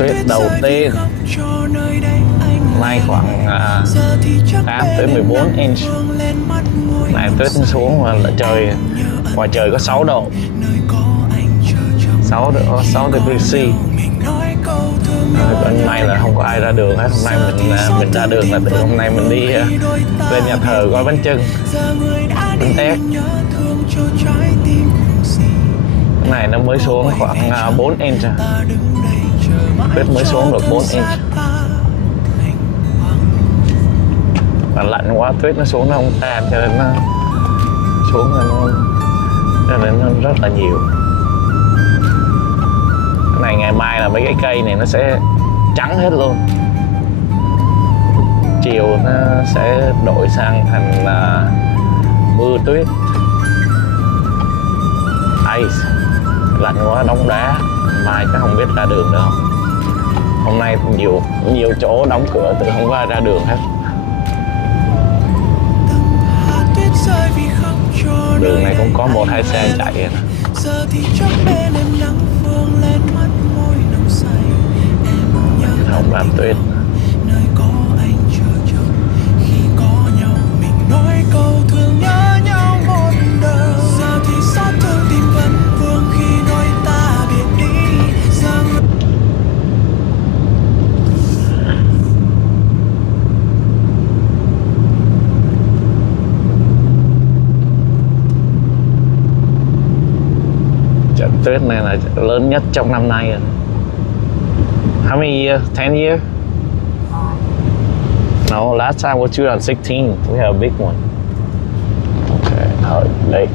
tuyết đầu tiên. Nay khoảng 8 tới 14 inch. Này tuyết xuống mà là trời, ngoài trời có 6 độ, 6 degree C. Hôm nay là không có ai ra đường hết. Hôm nay mình ra đường là từ hôm nay mình đi lên nhà thờ gói bánh chưng, bánh tét. Cái này nó mới xuống khoảng 4 inch. Tuyết mới xuống được 4 inch. Và lạnh quá, tuyết nó xuống nó không tan, cho nên nó xuống cho nên nó rất là nhiều. Cái này ngày mai là mấy cái cây này nó sẽ trắng hết luôn. Chiều nó sẽ đổi sang thành mưa tuyết, ice. Lạnh quá, đóng đá. Mai chắc không biết ra đường được không. Hôm nay nhiều chỗ đóng cửa, tự không có ai ra đường hết. Đường này cũng có 1-2 xe chạy rồi. Không làm tuyết. Trận tuyết này là lớn nhất trong năm nay rồi. How many years? 10 years? No, last time was 2016. We had a big one. Okay, đây.